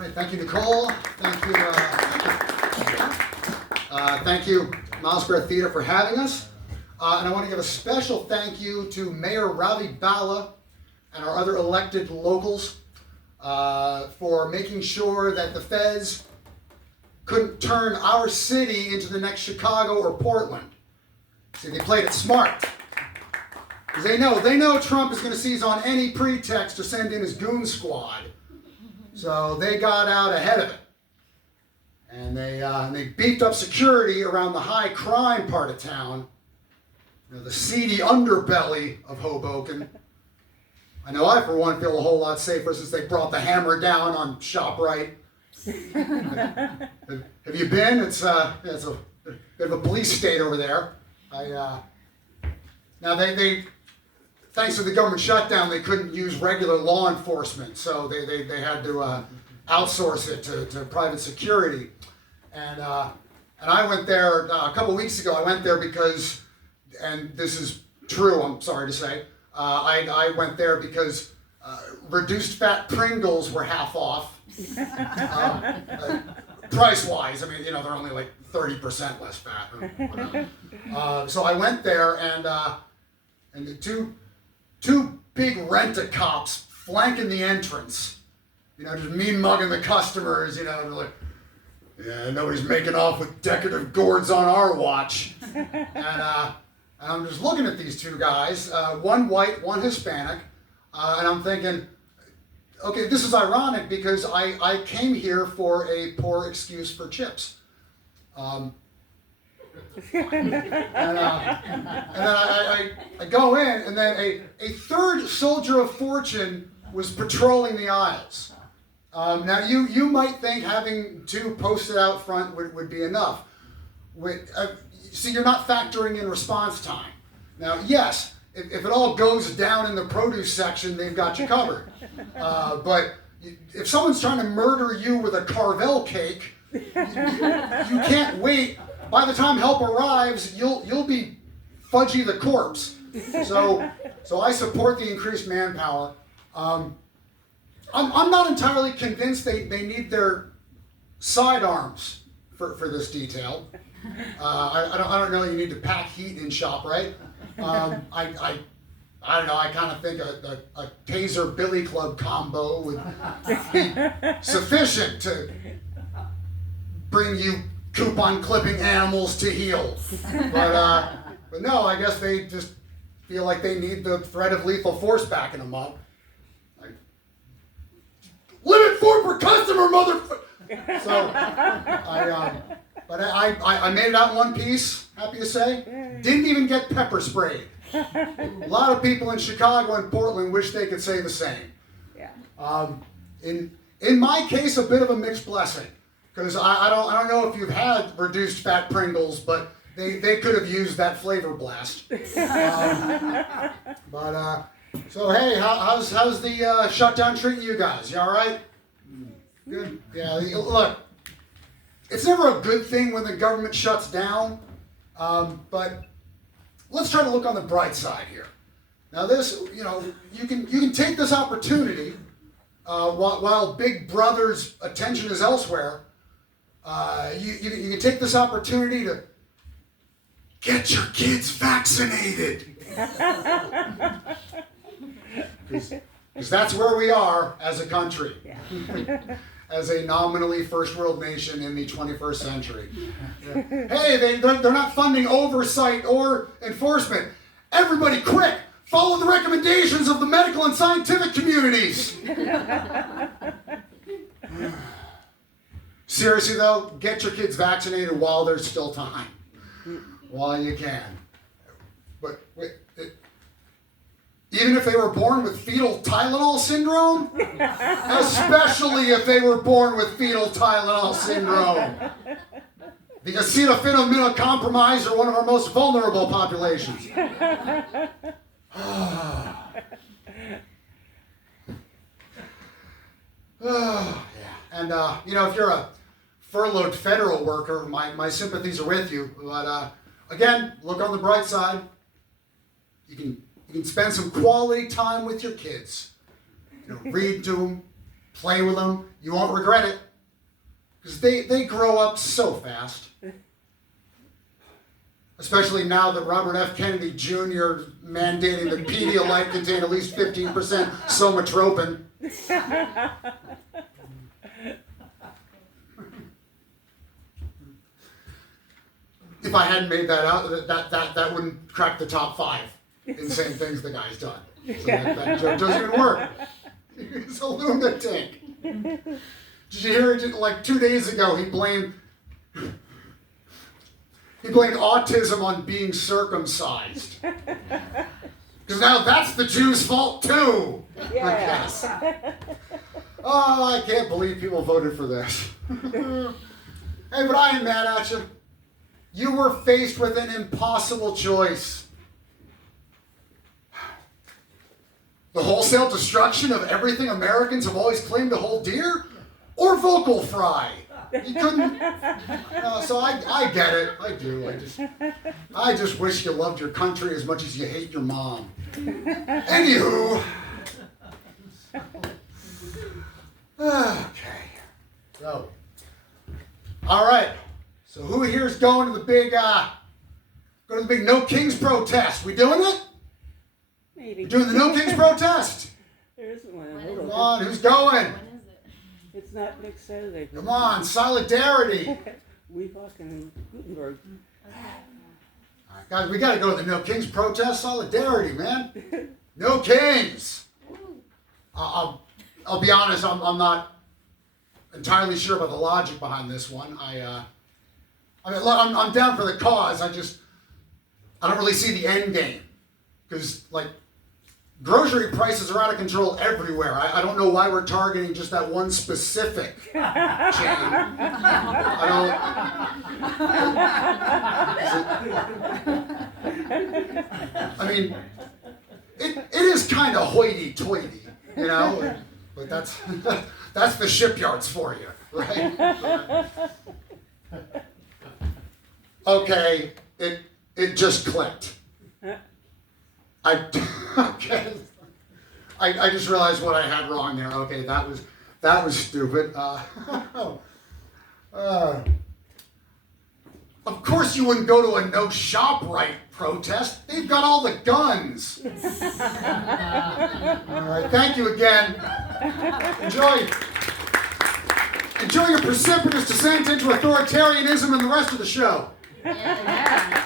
right, thank you, Nicole. Thank you, Miles Square Theater, for having us. And I want to give a special thank you to Mayor Ravi Bala and our other elected locals for making sure that the feds couldn't turn our city into the next Chicago or Portland. See, they played it smart. Because they know Trump is going to seize on any pretext to send in his goon squad. So they got out ahead of it. And they beefed up security around the high crime part of town, the seedy underbelly of Hoboken. I know I, for one, feel a whole lot safer since they brought the hammer down on ShopRite. Have you been? It's a bit of a police state over there. Now they thanks to the government shutdown, they couldn't use regular law enforcement, so they had to outsource it to private security. And I went there a couple weeks ago. I went there because, and this is true, I'm sorry to say, I went there because reduced fat Pringles were half off. Price-wise, I mean, they're only like 30% less fat or whatever. So I went there, and the two big rent-a-cops flanking the entrance, just mean-mugging the customers, they're like, yeah, nobody's making off with decorative gourds on our watch. And I'm just looking at these two guys, one white, one Hispanic, and I'm thinking, okay, this is ironic because I came here for a poor excuse for chips. And then I go in, and then a third soldier of fortune was patrolling the aisles. Now you might think having two posted out front would be enough. See, you're not factoring in response time. Now, yes, if it all goes down in the produce section, they've got you covered. But if someone's trying to murder you with a Carvel cake, you can't wait. By the time help arrives, you'll be Fudgy the corpse. So I support the increased manpower. I'm not entirely convinced they need their sidearms for this detail. I don't know. You need to pack heat in ShopRite. I don't know. I kind of think a Taser Billy Club combo would be sufficient to bring you coupon clipping animals to heel. But no, I guess they just feel like they need the threat of lethal force backing them up. Like, limit 4 per customer, motherfucker. So I made it out in one piece. Happy to say, didn't even get pepper sprayed. A lot of people in Chicago and Portland wish they could say the same. Yeah. In my case, a bit of a mixed blessing, because I don't know if you've had reduced fat Pringles, but they could have used that flavor blast. So hey, how's the shutdown treating you guys? You all right? Good. Yeah. Look, it's never a good thing when the government shuts down, but let's try to look on the bright side here. Now this, you can take this opportunity while Big Brother's attention is elsewhere. You can take this opportunity to get your kids vaccinated. Because that's where we are as a country. Yeah. As a nominally first world nation in the 21st century. Yeah. Hey, they're not funding oversight or enforcement. Everybody quick, follow the recommendations of the medical and scientific communities. Seriously though, get your kids vaccinated while there's still time. While you can. But wait, even if they were born with fetal Tylenol syndrome? Especially if they were born with fetal Tylenol syndrome. The acetaminophen are one of our most vulnerable populations. Yeah. And, if you're a furloughed federal worker, my sympathies are with you. But, again, look on the bright side. You can spend some quality time with your kids. Read to them, Play with them. You won't regret it. Because they grow up so fast. Especially now that Robert F. Kennedy Jr. mandating that Pedialyte contain at least 15% somatropin. If I hadn't made that out, that wouldn't crack the top 5 insane things the guy's done. So that joke doesn't even work. He's a lunatic. Did you hear it? Like 2 days ago, he blamed autism on being circumcised. Because now that's the Jews' fault too. Yeah. I guess. Oh, I can't believe people voted for this. Hey, but I ain't mad at you. You were faced with an impossible choice. The wholesale destruction of everything Americans have always claimed to hold dear? Or vocal fry? You couldn't. So I get it. I do. I just wish you loved your country as much as you hate your mom. Anywho. Okay. So. All right. So who here's going to the big No Kings protest? We doing it? Maybe. We're doing the No Kings protest. There isn't one. Come on, who's going? It's not next Saturday. Come on, solidarity. We fucking Gutenberg. All right, guys, we got to go to the No Kings protest. Solidarity, man. No Kings. I'll be honest. I'm not entirely sure about the logic behind this one. I'm down for the cause. I don't really see the end game because grocery prices are out of control everywhere. I don't know why we're targeting just that one specific chain. It is kind of hoity-toity, you know, but that's the shipyards for you, right? Okay, it just clicked. I just realized what I had wrong there. Okay, that was stupid. Of course you wouldn't go to a No Shop Right protest. They've got all the guns. All right, thank you again. Enjoy your precipitous descent into authoritarianism and the rest of the show. Yeah.